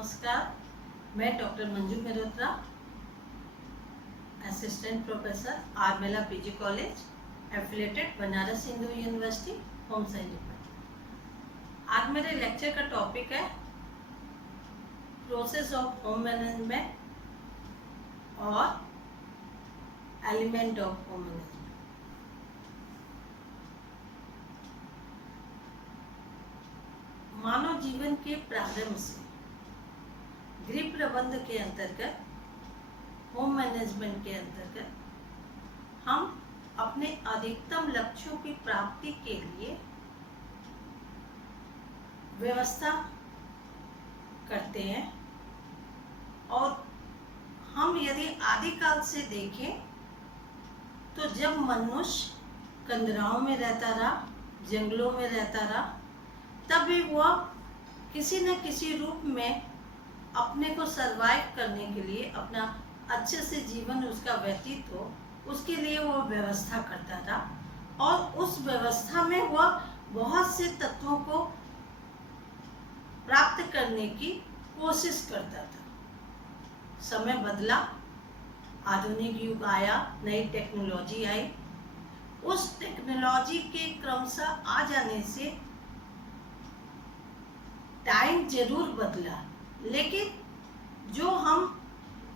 नमस्कार, मैं doctor Manju Mehrotra, assistant professor Armela PG college, affiliated Banaras Hindu university, home science department. आज मेरे लेक्चर का टॉपिक है प्रोसेस ऑफ होम मैनेजमेंट और एलिमेंट ऑफ होम मैनेजमेंट। मानव जीवन के प्रारंभ से गृह प्रबंध के अंतर्गत, होम मैनेजमेंट के अंतर्गत हम अपने अधिकतम लक्ष्यों की प्राप्ति के लिए व्यवस्था करते हैं। और हम यदि आदिकाल से देखें तो जब मनुष्य कंदराओं में रहता रहा, जंगलों में रहता रहा, तब भी वह किसी न किसी रूप में अपने को सरवाइव करने के लिए, अपना अच्छे से जीवन उसका व्यतीत हो, उसके लिए वो व्यवस्था करता था। और उस व्यवस्था में वह बहुत से तत्वों को प्राप्त करने की कोशिश करता था। समय बदला, आधुनिक युग आया, नई टेक्नोलॉजी आई। उस टेक्नोलॉजी के क्रमशः आ जाने से टाइम जरूर बदला, लेकिन जो हम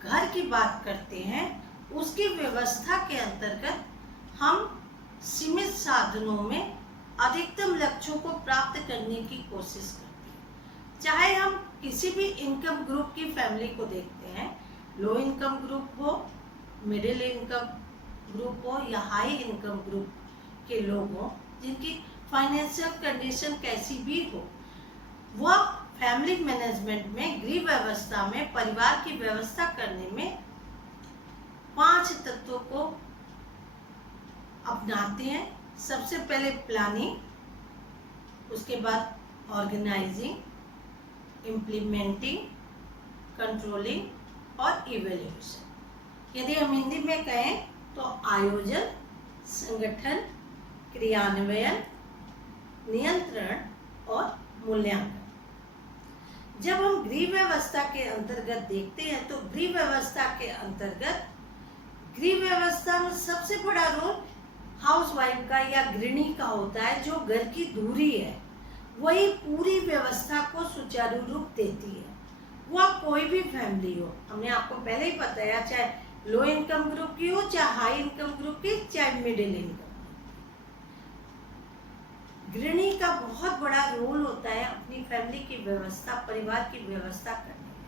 घर की बात करते हैं उसकी व्यवस्था के अंतर्गत हम सीमित साधनों में अधिकतम लक्ष्यों को प्राप्त करने की कोशिश करते हैं। चाहे हम किसी भी इनकम ग्रुप की फैमिली को देखते हैं, लो इनकम ग्रुप हो, मिडिल इनकम ग्रुप हो या हाई इनकम ग्रुप के लोग हों, जिनकी फाइनेंशियल कंडीशन कैसी भी हो, वह फैमिली मैनेजमेंट में, गृह व्यवस्था में, परिवार की व्यवस्था करने में 5 तत्वों को अपनाते हैं। सबसे पहले प्लानिंग, उसके बाद ऑर्गेनाइजिंग, इम्प्लीमेंटिंग, कंट्रोलिंग और इवैल्यूएशन। यदि हम हिंदी में कहें तो आयोजन, संगठन, क्रियान्वयन, नियंत्रण और मूल्यांकन। जब हम गृह व्यवस्था के अंतर्गत देखते हैं तो गृह व्यवस्था के अंतर्गत, गृह व्यवस्था में सबसे बड़ा रोल हाउसवाइफ का या गृहिणी का होता है। जो घर की धुरी है वही पूरी व्यवस्था को सुचारू रूप देती है। वह कोई भी फैमिली हो, हमने आपको पहले ही बताया, चाहे लो इनकम ग्रुप की हो, चाहे हाई इनकम ग्रुप की, चाहे मिडिल इनकम। गृहिणी का बहुत बड़ा रोल होता है अपनी फैमिली की व्यवस्था, परिवार की व्यवस्था करने में।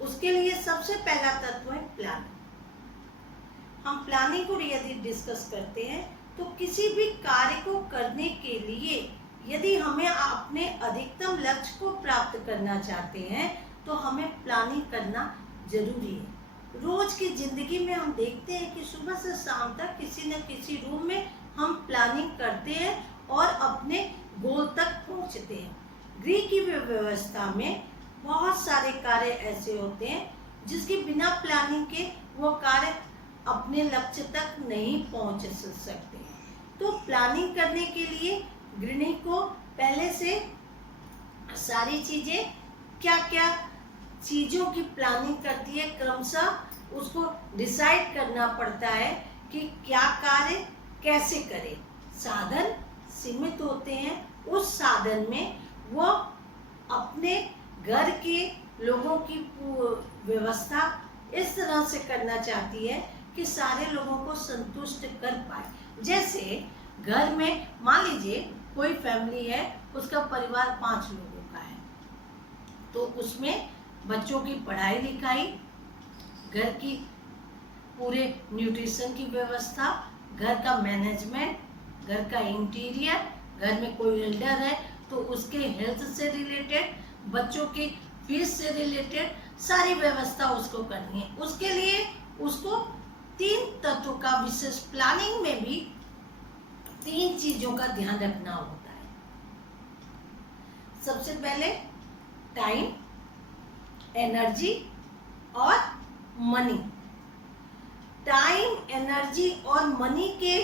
उसके लिए सबसे पहला तत्व है प्लानिंग। हम प्लानिंग को यदि डिस्कस करते हैं तो किसी भी कार्य को करने के लिए यदि हमें अपने अधिकतम लक्ष्य को प्राप्त करना चाहते हैं तो हमें प्लानिंग करना जरूरी है। रोज की जिंदगी में हम देखते हैं कि सुबह से शाम तक किसी न किसी रूप में हम प्लानिंग करते हैं और अपने गोल तक पहुंचते हैं। गृह की व्यवस्था में बहुत सारे कार्य ऐसे होते हैं जिसके बिना प्लानिंग के वो कार्य अपने लक्ष्य तक नहीं पहुंच सकते हैं। तो प्लानिंग करने के लिए गृहिणी को पहले से सारी चीजें, क्या क्या चीजों की प्लानिंग करती है, क्रमशः उसको डिसाइड करना पड़ता है कि क्या कार्य कैसे करें। साधन सीमित होते हैं, उस साधन में वो अपने घर के लोगों की व्यवस्था इस तरह से करना चाहती है कि सारे लोगों को संतुष्ट कर पाए। जैसे घर में मान लीजिए कोई फैमिली है, उसका परिवार 5 लोगों का है, तो उसमें बच्चों की पढ़ाई लिखाई, घर की पूरे न्यूट्रिशन की व्यवस्था, घर का मैनेजमेंट, घर का इंटीरियर, घर में कोई एल्डर है तो उसके हेल्थ से रिलेटेड, बच्चों की फीस से रिलेटेड सारी व्यवस्था उसको करनी है। उसके लिए उसको 3 तत्वों का, विशेष प्लानिंग में भी 3 चीजों का ध्यान रखना होता है। सबसे पहले टाइम, एनर्जी और मनी। टाइम, एनर्जी और मनी के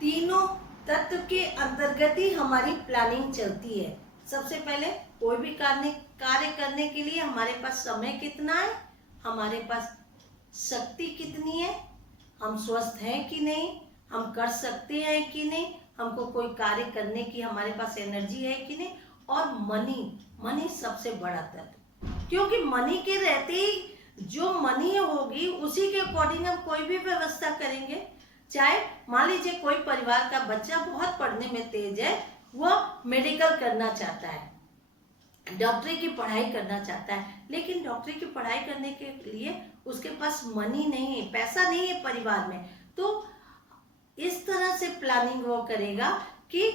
तीनों तत्व के अंतर्गत ही हमारी प्लानिंग चलती है। सबसे पहले कोई भी कार्य करने के लिए हमारे पास समय कितना है, हमारे पास शक्ति कितनी है, हम स्वस्थ हैं कि नहीं, हम कर सकते हैं कि नहीं, हमको कोई कार्य करने की हमारे पास एनर्जी है कि नहीं, और मनी सबसे बड़ा तत्व, क्योंकि मनी के रहते ही जो मनी होगी उसी के अकॉर्डिंग हम कोई भी व्यवस्था करेंगे। चाहे मान लीजिए कोई परिवार का बच्चा बहुत पढ़ने में तेज है, वो मेडिकल करना चाहता है, डॉक्टरी की पढ़ाई करना चाहता है, लेकिन डॉक्टरी की पढ़ाई करने के लिए उसके पास मनी नहीं है, पैसा नहीं है परिवार में, तो इस तरह से प्लानिंग वो करेगा कि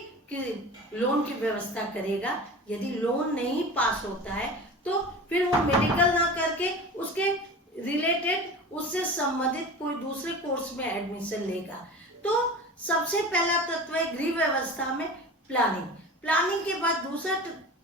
लोन की व्यवस्था करेगा। यदि लोन नहीं पास होता है तो फिर वो मेडिकल ना करके उसके रिलेटेड, उससे संबंधित कोई दूसरे कोर्स में एडमिशन लेगा। तो सबसे पहला तत्व है गृह व्यवस्था में प्लानिंग। प्लानिंग के बाद दूसरा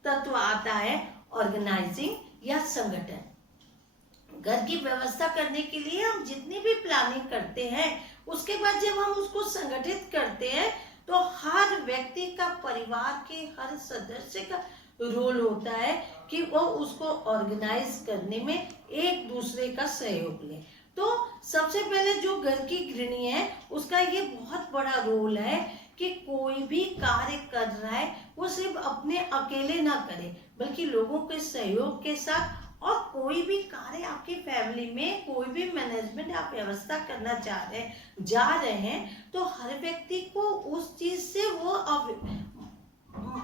तत्व आता है ऑर्गेनाइजिंग या संगठन। घर की व्यवस्था करने के लिए हम जितनी भी प्लानिंग करते हैं, उसके बाद जब हम उसको संगठित करते हैं तो हर व्यक्ति का, परिवार के हर सदस्य का रोल होता है कि वो उसको ऑर्गेनाइज करने में एक दूसरे का सहयोग ले। तो सबसे पहले जो घर की गृहिणी है उसका ये बहुत बड़ा रोल है कि कोई भी कार्य कर रहा है वो सिर्फ अपने अकेले ना करे, बल्कि लोगों के सहयोग के साथ। और कोई भी कार्य आपकी फैमिली में, कोई भी मैनेजमेंट आप व्यवस्था करना जा रहे हैं, तो हर व्यक्ति को उस चीज से वो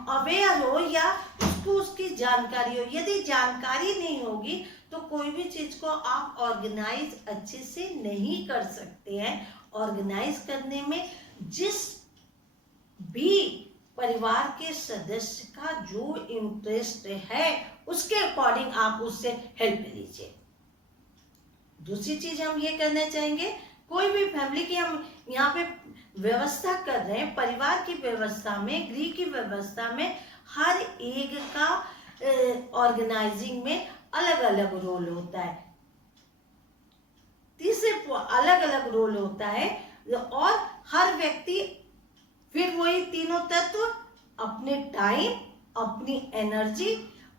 अवेयर हो या उसको उसकी जानकारी हो। यदि जानकारी नहीं होगी तो कोई भी चीज को आप ऑर्गेनाइज अच्छे से नहीं कर सकते हैं। ऑर्गेनाइज करने में जिस भी परिवार के सदस्य का जो इंटरेस्ट है उसके अकॉर्डिंग आप उससे हेल्प लीजिए। दूसरी चीज हम ये करना चाहेंगे, कोई भी फैमिली की हम यहाँ पे व्यवस्था कर रहे हैं, परिवार की व्यवस्था में, गृह की व्यवस्था में हर एक का ऑर्गेनाइजिंग में अलग अलग रोल होता है। तीसरे अलग अलग रोल होता है, और हर व्यक्ति फिर वही तीनों तत्व अपने टाइम, अपनी एनर्जी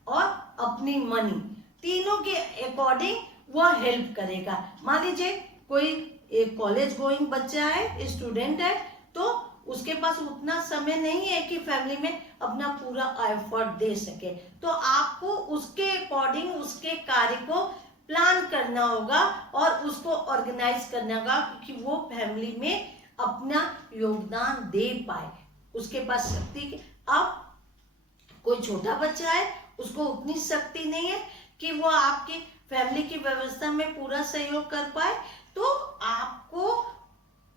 और अपनी मनी, तीनों के अकॉर्डिंग वह हेल्प करेगा। मान लीजिए कोई एक कॉलेज गोइंग बच्चा है, स्टूडेंट है, तो उसके पास उतना समय नहीं है कि फैमिली में अपना पूरा एफर्ट दे सके, तो आपको उसके अकॉर्डिंग उसके कार्य को प्लान करना होगा और उसको ऑर्गेनाइज करना होगा कि वो फैमिली में अपना योगदान दे पाए, उसके पास शक्ति। अब कोई छोटा बच्चा है, उसको उतनी शक्ति नहीं है कि वो आपकी फैमिली की व्यवस्था में पूरा सहयोग कर पाए, तो आपको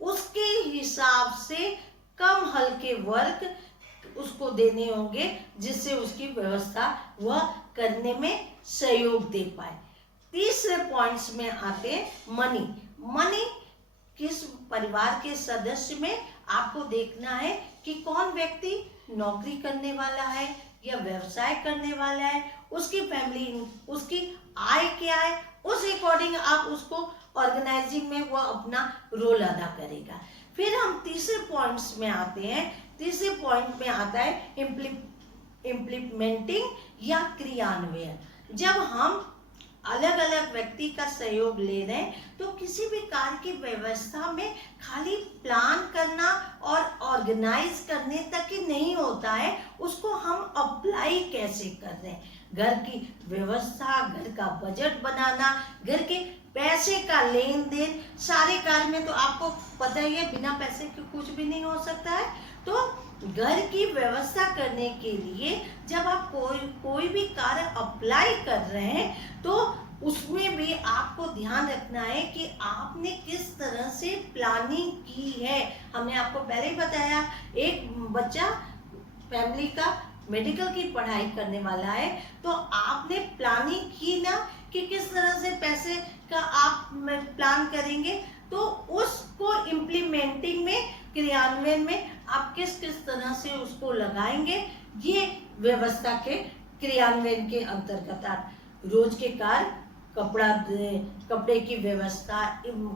उसके हिसाब से कम हल्के वर्क उसको देने होंगे, जिससे उसकी व्यवस्था वह करने में सहयोग दे पाए। तीसरे पॉइंट्स में आते हैं मनी। मनी किस परिवार के सदस्य में आपको देखना है कि कौन व्यक्ति नौकरी करने वाला है या व्यवसाय करने वाला है, उसकी फैमिली, उसकी आय क्या है, उस अकॉर्डिंग आप उसको ऑर्गेनाइजिंग में वो अपना रोल अदा करेगा। फिर हम तीसरे पॉइंट्स में आते हैं। तीसरे पॉइंट में आता है इम्प्लीमेंटिंग या क्रियान्वयन। जब हम अलग अलग व्यक्ति का सहयोग ले रहे हैं तो किसी भी कार्य की व्यवस्था में खाली प्लान करना और ऑर्गेनाइज करने तक ही नहीं होता है, उसको हम अप्लाई कैसे कर रहे हैं। घर की व्यवस्था, घर का बजट बनाना, घर के पैसे का लेन देन, सारे कार्य में तो आपको पता ही है बिना पैसे के कुछ भी नहीं हो सकता है। तो घर की व्यवस्था करने के लिए जब आप कोई भी कार्य अप्लाई कर रहे हैं तो उसमें भी आपको ध्यान रखना है कि आपने किस तरह से प्लानिंग की है। हमने आपको पहले ही बताया, एक बच्चा फैमिली का मेडिकल की पढ़ाई करने वाला है, तो आपने प्लानिंग की ना कि किस तरह से पैसे का आप प्लान करेंगे, तो उसको इम्प्लीमेंटिंग में, क्रियान्वयन में आप किस किस तरह से उसको लगाएंगे, ये व्यवस्था के क्रियान्वयन के अंतर्गत आप रोज के कार्य कपड़े की व्यवस्था,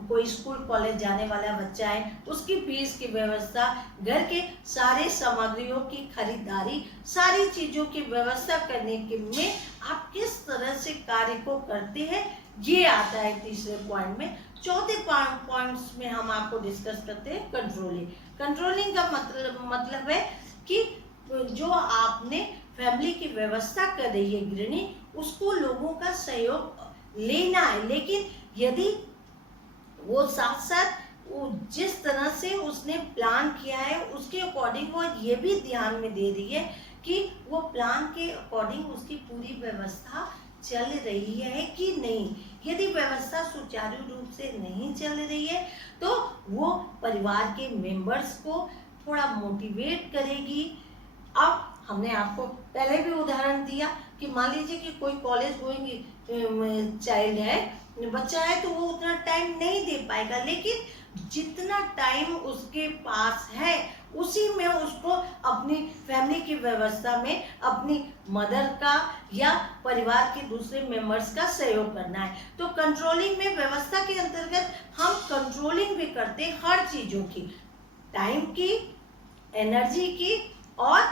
कोई स्कूल कॉलेज जाने वाला बच्चा है उसकी फीस की व्यवस्था, घर के सारे सामग्रियों की खरीदारी, सारी चीजों की व्यवस्था करने के में आप किस तरह से कार्य को करते हैं, ये आता है तीसरे पॉइंट में। चौथे पॉइंट्स में हम आपको डिस्कस करते हैं कंट्रोलिंग। कंट्रोलिंग का मतलब है कि जो आपने फैमिली की व्यवस्था कर रही है गृहिणी, उसको लोगों का सहयोग लेना है, लेकिन यदि वो साथ साथ वो जिस तरह से उसने प्लान किया है उसके अकॉर्डिंग वो ये भी ध्यान में दे रही है कि वो प्लान के अकॉर्डिंग उसकी पूरी व्यवस्था चल रही है कि नहीं। यदि व्यवस्था सुचारू रूप से नहीं चल रही है तो वो परिवार के मेंबर्स को थोड़ा मोटिवेट करेगी। अब हमने आपको पहले भी उदाहरण दिया कि मान लीजिए कि कोई कॉलेज गोइंग चाइल्ड है, बच्चा है, तो वो उतना टाइम नहीं दे पाएगा, लेकिन जितना टाइम उसके पास है उसी में उसको अपनी फैमिली की व्यवस्था में अपनी मदर का या परिवार के दूसरे मेंबर्स का सहयोग करना है। तो कंट्रोलिंग में व्यवस्था के अंतर्गत हम कंट्रोलिंग भी करते हैं हर चीजों की, टाइम की, एनर्जी की और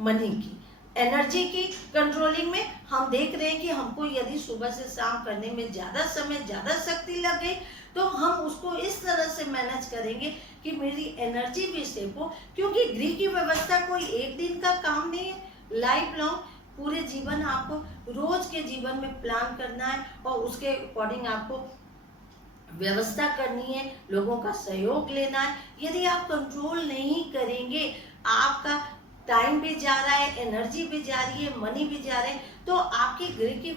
मनी की। एनर्जी की कंट्रोलिंग में हम देख रहे हैं कि हमको यदि सुबह से शाम करने में ज़्यादा समय, ज़्यादा शक्ति लगे तो हम उसको इस तरह से मैनेज करेंगे कि मेरी एनर्जी भी सेव हो, क्योंकि गृह की व्यवस्था कोई एक दिन का काम नहीं है, लाइफ लॉन्ग पूरे जीवन आपको रोज के जीवन में प्लान करना है और उसके अकॉर्डिंग आपको व्यवस्था करनी है, लोगों का सहयोग लेना है। यदि आप कंट्रोल नहीं करेंगे, आपका टाइम भी जा रहा है, एनर्जी भी जा रही है, मनी भी जा रहे हैं, तो आपके गृह की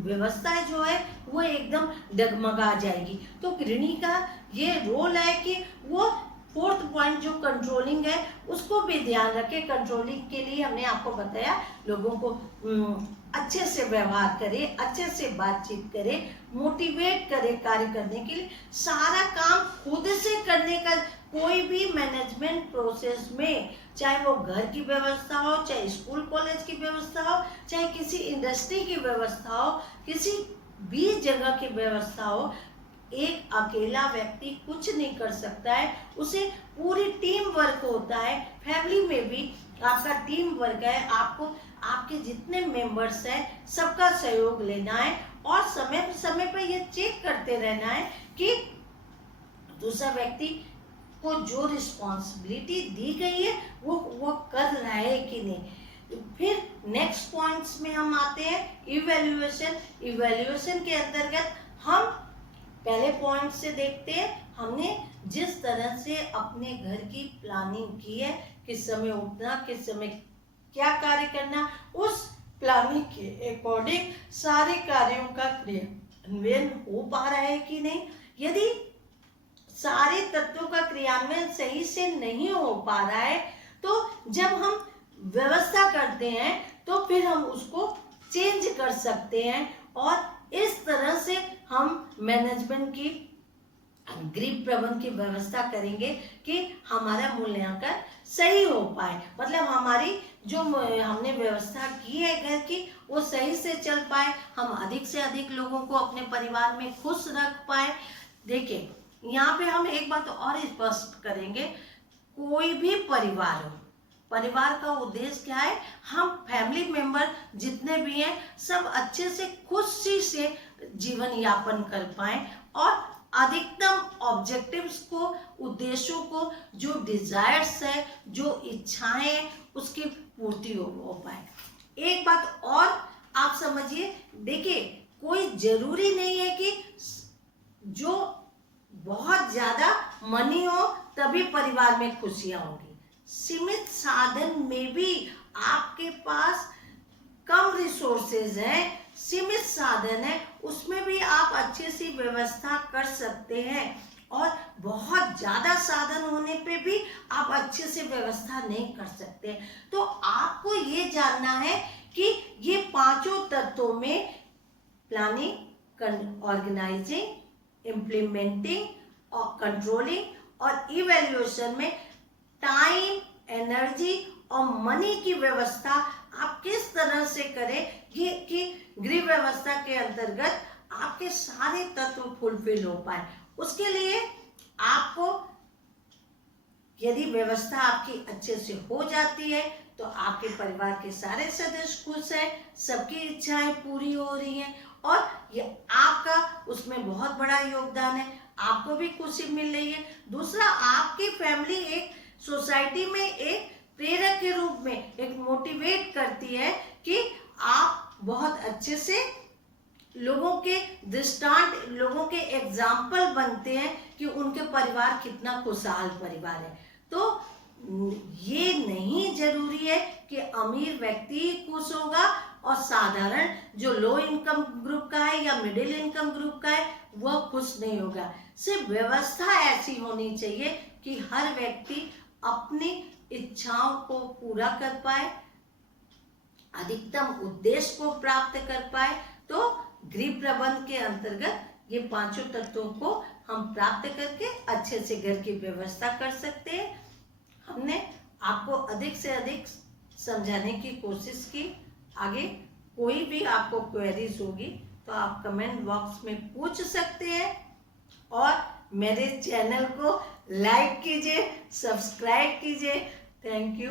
व्यवस्था जो है वो एकदम डगमगा जाएगी। तो गृहिणी का ये रोल है कि वो फोर्थ पॉइंट जो कंट्रोलिंग है उसको भी ध्यान रखे। कंट्रोलिंग के लिए हमने आपको बताया लोगों को अच्छे से व्यवहार करे, अच्छे से बातचीत करे, मोटिवेट करे कार्य करने के लिए, सारा काम खुद से करने का। कोई भी मैनेजमेंट प्रोसेस में, चाहे वो घर की व्यवस्था हो, चाहे स्कूल कॉलेज की व्यवस्था हो, चाहे किसी इंडस्ट्री की व्यवस्था हो, किसी भी जगह की व्यवस्था हो, एक अकेला व्यक्ति कुछ नहीं कर सकता है, उसे पूरी टीम वर्क होता है। फैमिली में भी आपका टीम वर्क है, आपको आपके जितने मेंबर्स हैं सबका सहयोग लेना है और समय समय पर ये चेक करते रहना है कि दूसरा व्यक्ति को जो रिस्पॉन्सिबिलिटी दी गई है वो कर रहा है कि नहीं। फिर नेक्स्ट पॉइंट्स में हम आते हैं इवैल्यूएशन। इवैल्यूएशन के अंतर्गत हम पहले पॉइंट से देखते हैं, हमने जिस तरह से अपने घर की प्लानिंग की है, किस समय उठना, किस समय क्या कार्य करना, उस प्लानिंग के अकॉर्डिंग सारे कार्यों का क्रियान्वयन हो पा रहा है कि नहीं। यदि सारे तत्वों का क्रियान्वयन सही से नहीं हो पा रहा है तो जब हम व्यवस्था करते हैं तो फिर हम उसको चेंज कर सकते हैं और इस तरह से हम मैनेजमेंट की गृह प्रबंधन की व्यवस्था करेंगे कि हमारा मूल्यांकन सही हो पाए, मतलब हमारी जो हमने व्यवस्था की है घर की वो सही से चल पाए, हम अधिक से अधिक लोगों को अपने परिवार में खुश रख पाए। देखिए यहाँ पे हम एक बात और स्पष्ट करेंगे, कोई भी परिवार हो, परिवार का उद्देश्य क्या है, हम फैमिली मेंबर जितने भी हैं सब अच्छे से खुशी से जीवन यापन कर पाए और अधिकतम ऑब्जेक्टिव्स को, उद्देश्यों को, जो डिजायर्स है, जो इच्छाएं हैं उसकी पूर्ति हो पाए। एक बात और आप समझिए, देखिए कोई जरूरी नहीं है कि जो बहुत ज्यादा मनी हो तभी परिवार में खुशियां होंगी। सीमित साधन में भी आपके पास कम रिसोर्सेज हैं, सीमित साधन है, उसमें भी आप अच्छे से व्यवस्था कर सकते हैं और बहुत ज्यादा साधन होने पे भी आप अच्छे से व्यवस्था नहीं कर सकते। तो आपको ये जानना है कि ये पांचों तत्वों में प्लानिंग, ऑर्गेनाइजिंग, इम्प्लीमेंटिंग और कंट्रोलिंग और इवैल्यूएशन में टाइम, एनर्जी और मनी की व्यवस्था आप किस तरह से करें, ये कि गृह व्यवस्था के अंतर्गत आपके सारे तत्व फुलफिल हो पाए। उसके लिए आपको, यदि व्यवस्था आपकी अच्छे से हो जाती है तो आपके परिवार के सारे सदस्य खुश हैं, सबकी इच्छाएं पूरी हो रही हैं और ये आपका उसमें बहुत बड़ा योगदान है, आपको भी खुशी मिल रही है। दूसरा, आपकी फैमिली एक सोसाइटी में एक प्रेरक के रूप में एक मोटिवेट करती है कि आप बहुत अच्छे से लोगों के दृष्टांत, लोगों के एग्जाम्पल बनते हैं कि उनके परिवार कितना खुशहाल परिवार है। तो ये नहीं जरूरी है कि अमीर व्यक्ति ही खुश होगा और साधारण जो लो इनकम ग्रुप का है या मिडिल इनकम ग्रुप का है वह खुश नहीं होगा। सिर्फ व्यवस्था ऐसी होनी चाहिए कि हर व्यक्ति अपनी इच्छाओं को पूरा कर पाए, अधिकतम उद्देश्य को प्राप्त कर पाए। तो गृह प्रबंध के अंतर्गत ये पांचों तत्वों को हम प्राप्त करके अच्छे से घर की व्यवस्था कर सकते हैं। हमने आपको अधिक से अधिक समझाने की कोशिश की। आगे कोई भी आपको क्वेरीज होगी तो आप कमेंट बॉक्स में पूछ सकते हैं और मेरे चैनल को लाइक कीजिए, सब्सक्राइब कीजिए। Thank you.